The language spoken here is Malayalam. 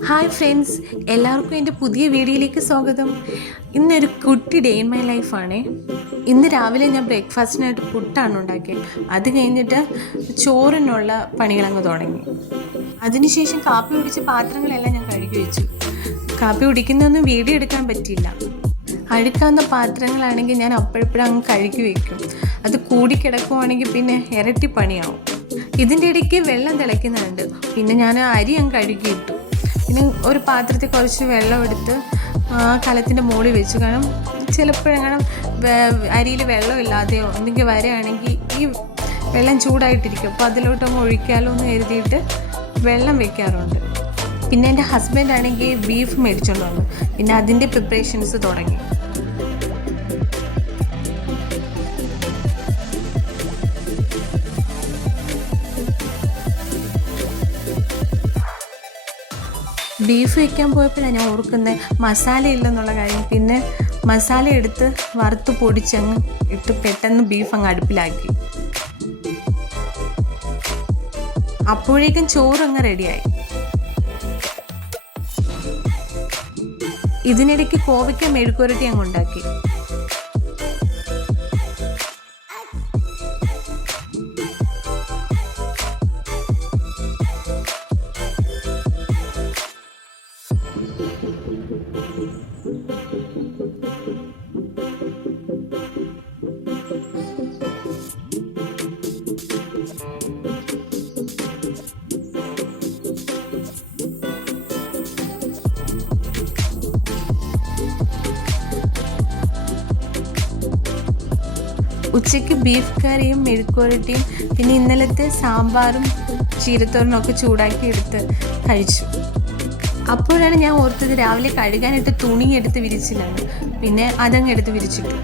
ഹായ് ഫ്രണ്ട്സ്, എല്ലാവർക്കും എൻ്റെ പുതിയ വീഡിയോയിലേക്ക് സ്വാഗതം. ഇന്നൊരു കുട്ടി ഡേ ഇൻ മൈ ലൈഫാണേ. ഇന്ന് രാവിലെ ഞാൻ ബ്രേക്ക്ഫാസ്റ്റിനായിട്ട് പുട്ടാണ് ഉണ്ടാക്കിയത്. അത് കഴിഞ്ഞിട്ട് ചോറിനുള്ള പണികളങ്ങ് തുടങ്ങി. അതിനുശേഷം കാപ്പി കുടിച്ച പാത്രങ്ങളെല്ലാം ഞാൻ കഴുകി വെച്ചു. കാപ്പി കുടിക്കുന്നൊന്നും വീഡിയോ എടുക്കാൻ പറ്റില്ല. അഴുക്കാവുന്ന പാത്രങ്ങളാണെങ്കിൽ ഞാൻ അപ്പോഴപ്പോഴും അങ്ങ് കഴുകി വയ്ക്കും. അത് കൂടിക്കിടക്കുവാണെങ്കിൽ പിന്നെ ഇരട്ടി പണിയാവും. ഇതിൻ്റെ ഇടയ്ക്ക് വെള്ളം തിളയ്ക്കുന്നുണ്ട്. പിന്നെ ഞാൻ അരി അങ്ങ് കഴുകിയിട്ടു. പിന്നെ ഒരു പാത്രത്തിൽ കുറച്ച് വെള്ളം എടുത്ത് കലത്തിൻ്റെ മുകളിൽ വെച്ചു. കാരണം ചിലപ്പോഴെങ്ങനെ അരിയിൽ വെള്ളമില്ലാതെയോ എന്തെങ്കിലും വരികയാണെങ്കിൽ ഈ വെള്ളം ചൂടായിട്ടിരിക്കും. അപ്പോൾ അതിലോട്ടൊന്ന് ഒഴിക്കാലോ എന്ന് കരുതിയിട്ട് വെള്ളം വെക്കാറുണ്ട്. പിന്നെ എൻ്റെ ഹസ്ബൻഡ് ആണെങ്കിൽ ബീഫ് മേടിച്ചുകൊണ്ട് വന്നു. പിന്നെ അതിൻ്റെ പ്രിപ്പറേഷൻസ് തുടങ്ങി. ബീഫ് വയ്ക്കാൻ പോയപ്പോഴാണ് ഞാൻ ഓർക്കുന്നത് മസാല ഇല്ലെന്നുള്ള കാര്യം. പിന്നെ മസാല എടുത്ത് വറുത്ത് പൊടിച്ചങ്ങ് ഇട്ട് പെട്ടെന്ന് ബീഫ് അങ്ങ് അടുപ്പിലാക്കി. അപ്പോഴേക്കും ചോറങ്ങ് റെഡിയായി. ഇതിനിടയ്ക്ക് കോവയ്ക്ക മെഴുക്കുവരട്ടി അങ്ങ് ഉണ്ടാക്കി. ഉച്ചയ്ക്ക് ബീഫ് കറിയും മെഴുക്കുവരട്ടിയും പിന്നെ ഇന്നലത്തെ സാമ്പാറും ചീരത്തോരനൊക്കെ ചൂടാക്കി എടുത്ത് കഴിച്ചു. അപ്പോഴാണ് ഞാൻ ഓർത്തത് രാവിലെ കഴുകാനായിട്ട് തുണി എടുത്ത് വിരിച്ചില്ലായിരുന്നു. പിന്നെ അതങ്ങ് എടുത്ത് വിരിച്ചിട്ടു.